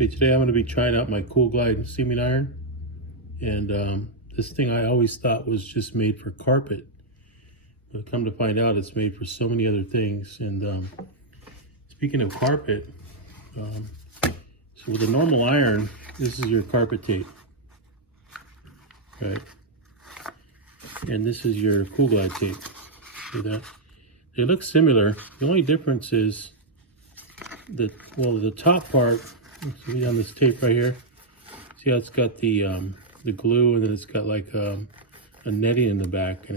Okay, today I'm going to be trying out my Kool seaming iron, and this thing I always thought was just made for carpet, but come to find out it's made for so many other things. And speaking of carpet, so with a normal iron, this is your carpet tape, right? And this is your Kool tape. See that? They look similar. The only difference is the top part. See on this tape right here. See how it's got the glue, and then it's got like a netting in the back, and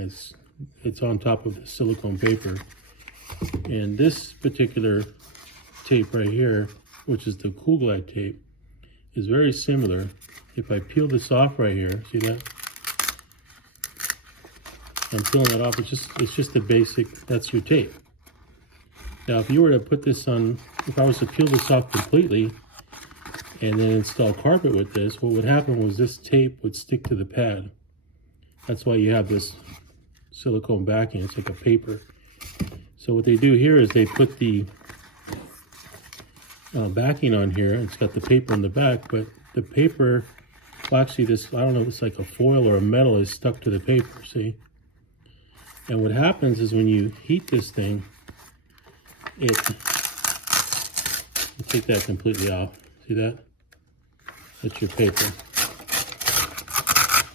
it's on top of the silicone paper. And this particular tape right here, which is the Kool tape, is very similar. If I peel this off right here, see that? I'm peeling that off. It's just the basic. That's your tape. Now, if you were to put this on, if I was to peel this off completely and then install carpet with this, what would happen was this tape would stick to the pad. That's why you have this silicone backing. It's like a paper. So what they do here is they put the backing on here. It's got the paper in the back, but the paper, well, actually this, I don't know if it's like a foil or a metal, is stuck to the paper, see? And what happens is when you heat this thing, you take that completely off. See that? That's your paper.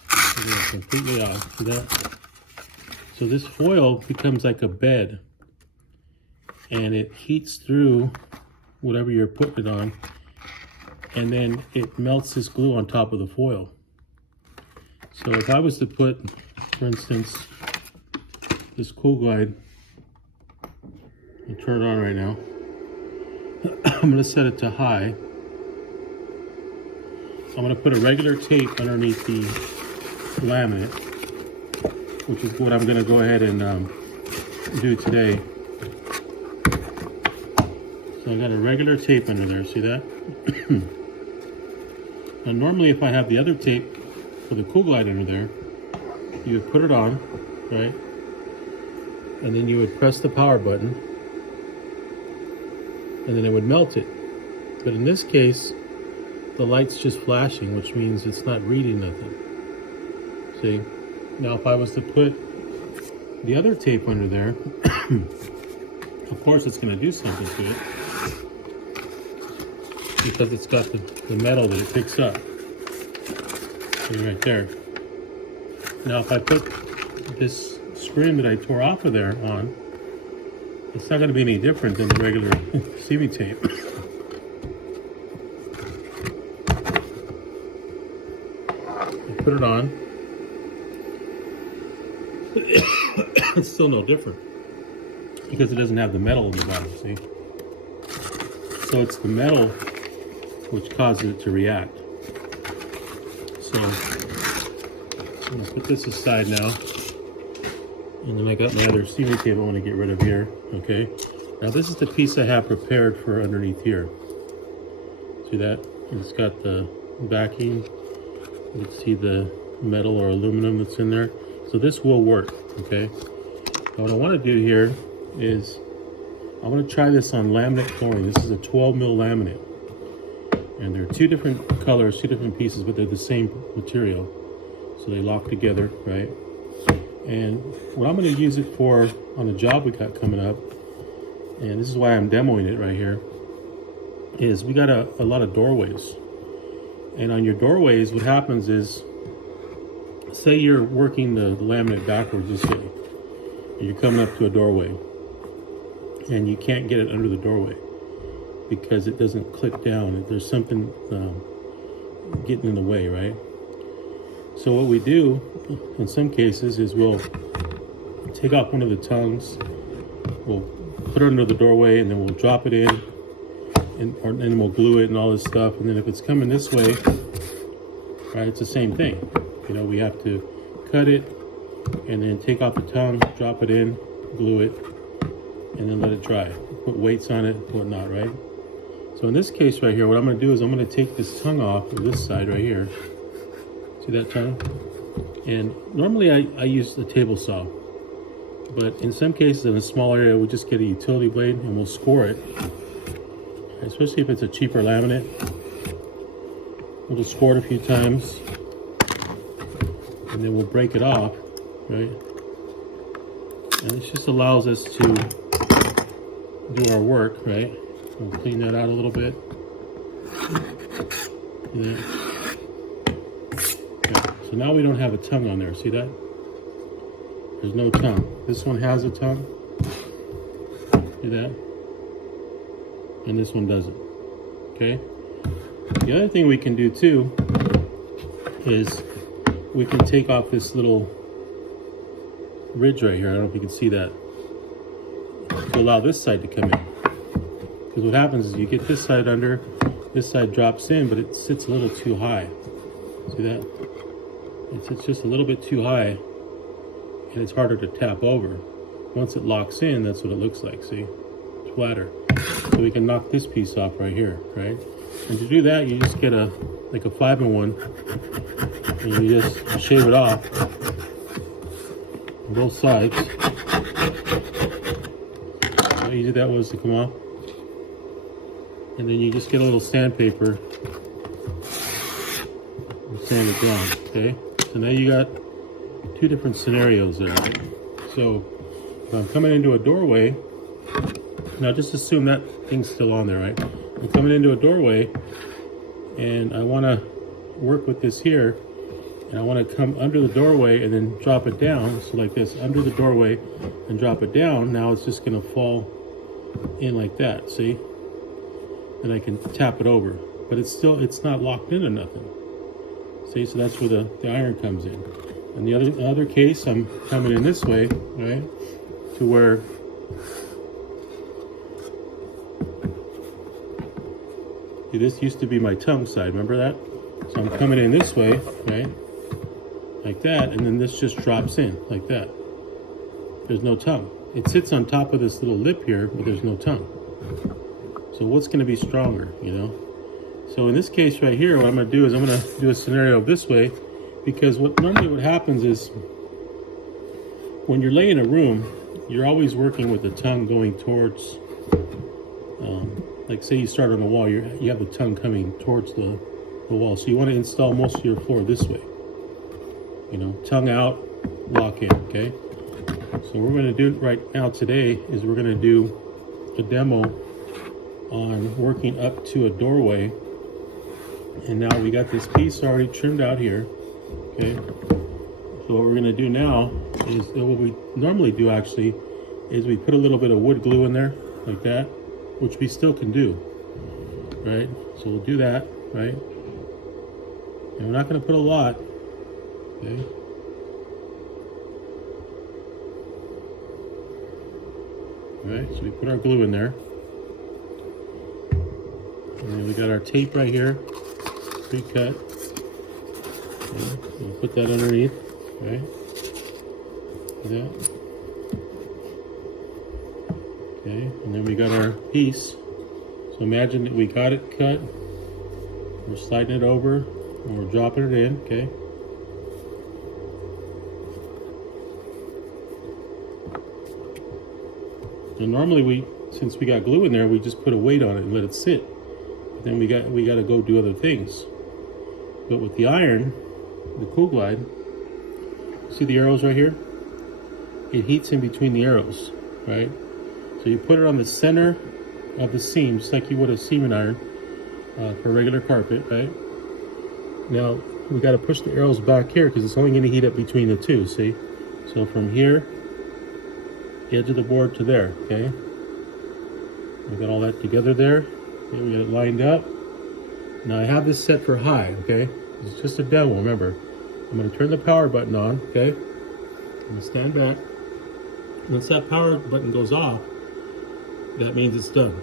Take it completely off. See that? So this foil becomes like a bed, and it heats through whatever you're putting it on, and then it melts this glue on top of the foil. So if I was to put, for instance, this Kool I'll turn it on right now. I'm going to set it to high. I'm going to put a regular tape underneath the laminate, which is what I'm going to go ahead and do today. So I got a regular tape under there, see that? Now normally if I have the other tape for the Kool under there, you would put it on, right? And then you would press the power button, and then it would melt it. But in this case, the light's just flashing, which means it's not reading nothing. See? Now if I was to put the other tape under there, of course it's going to do something to it, because it's got the metal that it picks up. See right there. Now if I put this screen that I tore off of there on, it's not going to be any different than the regular seaming tape. I put it on. It's still no different because it doesn't have the metal in the bottom, see? So it's the metal which causes it to react. So I'm going to put this aside now. And then I got my other seaming tape I want to get rid of here, okay? Now this is the piece I have prepared for underneath here. See that? It's got the backing. You can see the metal or aluminum that's in there. So this will work, okay? Now what I want to do here is I want to try this on laminate flooring. This is a 12 mil laminate. And there are two different colors, two different pieces, but they're the same material. So they lock together, right? And what I'm going to use it for on a job we got coming up, and this is why I'm demoing it right here, is we got a lot of doorways. And on your doorways, what happens is, say you're working the laminate backwards this way, and you're coming up to a doorway, and you can't get it under the doorway because it doesn't click down. There's something getting in the way, right? So what we do in some cases is we'll take off one of the tongues, we'll put it under the doorway, and then we'll drop it in, and then we'll glue it and all this stuff. And then if it's coming this way, right, it's the same thing. You know, we have to cut it and then take off the tongue, drop it in, glue it, and then let it dry. Put weights on it, whatnot, right? So in this case right here, what I'm going to do is I'm going to take this tongue off of this side right here. See that tongue? And normally I use the table saw, but in some cases in a small area we just get a utility blade and we'll score it, especially if it's a cheaper laminate. We'll just squirt a few times, and then we'll break it off, right? And this just allows us to do our work, right? We'll clean that out a little bit. Okay. So now we don't have a tongue on there. See that? There's no tongue. This one has a tongue. See that? And this one doesn't. Okay? The other thing we can do too is we can take off this little ridge right here. I don't know if you can see that. To allow this side to come in. Because what happens is you get this side under, this side drops in, but it sits a little too high. See that? It sits just a little bit too high, and it's harder to tap over. Once it locks in, that's what it looks like, see? It's flatter. So we can knock this piece off right here, right? And to do that, you just get like a 5-in-1, and you just shave it off on both sides. How easy that was to come off. And then you just get a little sandpaper and sand it down, okay? So now you got two different scenarios there, right? So if I'm coming into a doorway, now just assume that thing's still on there, right? I'm coming into a doorway and I want to work with this here, and I want to come under the doorway and then drop it down. So like this, under the doorway and drop it down. Now it's just going to fall in like that, see? And I can tap it over, but it's not locked into nothing. See, so that's where the iron comes in. And the other case, I'm coming in this way, right, to where see, this used to be my tongue side. Remember that? So I'm coming in this way, right, like that, and then this just drops in like that. There's no tongue. It sits on top of this little lip here, but there's no tongue. So what's going to be stronger, you know? So in this case right here, what I'm going to do is I'm going to do a scenario this way, because what happens is when you're laying in a room, you're always working with the tongue going towards, like say you start on the wall, you have the tongue coming towards the wall. So you want to install most of your floor this way, you know, tongue out, lock in, okay? So what we're going to do right now today is we're going to do a demo on working up to a doorway. And now we got this piece already trimmed out here, okay? So what we're gonna do now is, what we normally do actually, is we put a little bit of wood glue in there, like that, which we still can do, right? So we'll do that, right? And we're not gonna put a lot, okay? All right, so we put our glue in there. And then we got our tape right here, pre-cut. Okay, we'll put that underneath, right? Like that. Okay, and then we got our piece. So imagine that we got it cut. We're sliding it over, and we're dropping it in, okay? And normally since we got glue in there, we just put a weight on it and let it sit. But then we got to go do other things. But with the iron, the Kool Glide, see the arrows right here? It heats in between the arrows, right? So you put it on the center of the seam, just like you would a seaming iron for regular carpet, right? Now we got to push the arrows back here because it's only going to heat up between the two. See? So from here, the edge of the board to there. Okay. We got all that together there. Okay, we got it lined up. Now I have this set for high. Okay. It's just a demo. Remember, I'm going to turn the power button on. Okay. I'm going to stand back. Once that power button goes off, that means it's done.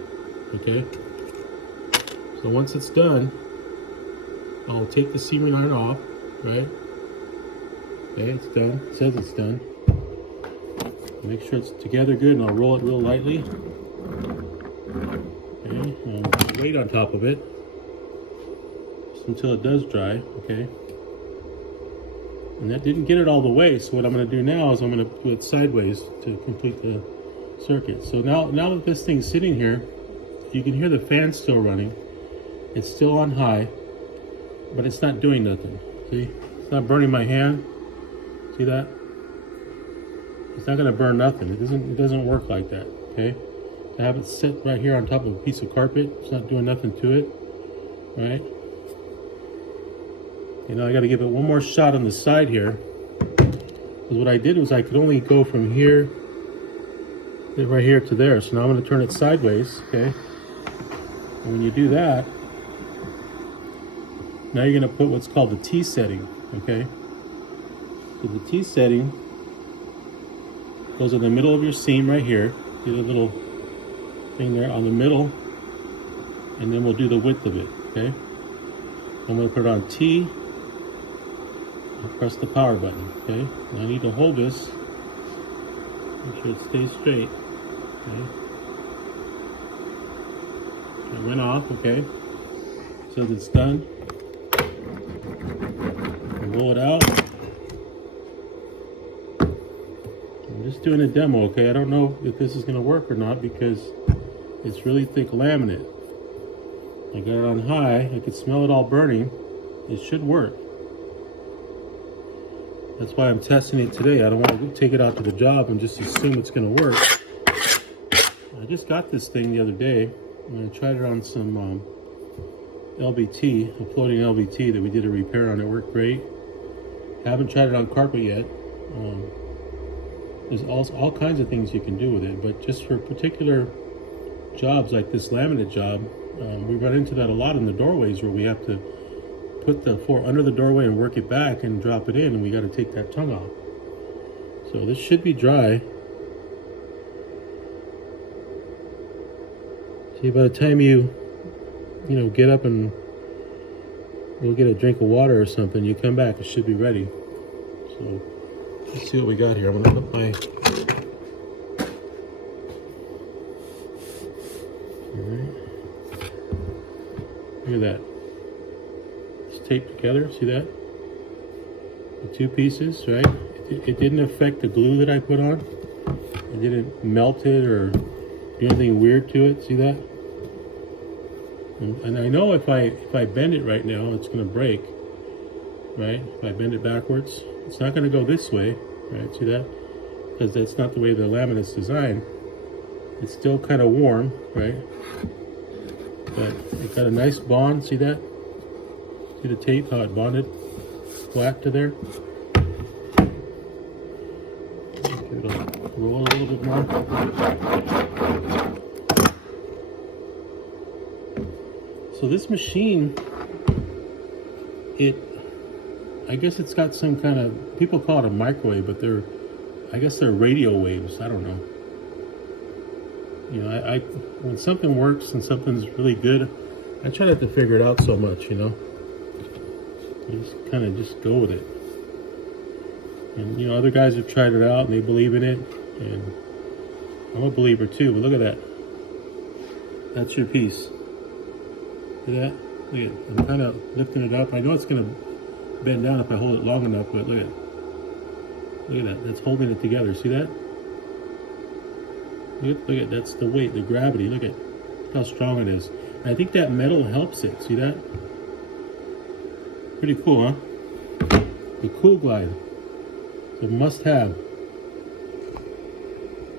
Okay. So once it's done, I'll take the seaming iron off, right? Okay, it's done. It says it's done. Make sure it's together good, and I'll roll it real lightly. Okay, and I'll put weight on top of it just until it does dry. Okay. And that didn't get it all the way, so what I'm going to do now is I'm going to do it sideways to complete the circuit. So now that this thing's sitting here, you can hear the fan still running. It's still on high. but it's not doing nothing. See, it's not burning my hand. See that? It's not going to burn nothing. It doesn't work like that. Okay, to have it sit right here on top of a piece of carpet, it's not doing nothing to it, right? You know, I got to give it one more shot on the side here. Because what I did was I could only go from here, right here to there. So now I'm going to turn it sideways, okay? And when you do that, now you're going to put what's called the T setting, okay? So the T setting goes in the middle of your seam right here. See the little thing there on the middle, and then we'll do the width of it, okay? I'm going to put it on T. I'll press the power button, okay? And I need to hold this, make sure it stays straight, okay? It went off, okay? So it's done. Roll it out. I'm just doing a demo, okay? I don't know if this is going to work or not because it's really thick laminate. I got it on high. I could smell it all burning. It should work. That's why I'm testing it today. I don't want to take it out to the job and just assume it's going to work. I just got this thing the other day and I tried it on some LVT, a floating LVT that we did a repair on. It worked great. Haven't tried it on carpet yet. There's all kinds of things you can do with it, but just for particular jobs like this laminate job, we run into that a lot in the doorways where we have to put the floor under the doorway and work it back and drop it in, and we got to take that tongue off. So this should be dry. See, by the time you get up and go get a drink of water or something, you come back, it should be ready. So let's see what we got here. I'm gonna put my look at that. It's taped together. See that? The two pieces, right? It didn't affect the glue that I put on. It didn't melt it or do anything weird to it. See that? And I know if I bend it right now, it's going to break. Right? If I bend it backwards, it's not going to go this way. Right? See that? Because that's not the way the laminate's designed. It's still kind of warm, right? But it got a nice bond. See that? See the tape, how it bonded flat to there? It'll roll a little bit more. So this machine, I guess it's got some kind of, people call it a microwave, but I guess they're radio waves. I don't know. You know, when something works and something's really good, I try not to figure it out so much, you know. You just kind of just go with it. And, you know, other guys have tried it out and they believe in it. And I'm a believer too, but look at that. That's your piece. See that? Look at it. I'm kind of lifting it up. I know it's going to bend down if I hold it long enough, but look at that. That's holding it together. See that? Look at that's the weight, the gravity. Look at how strong it is. And I think that metal helps it. See that? Pretty cool, huh? The Kool glide. It's a must-have.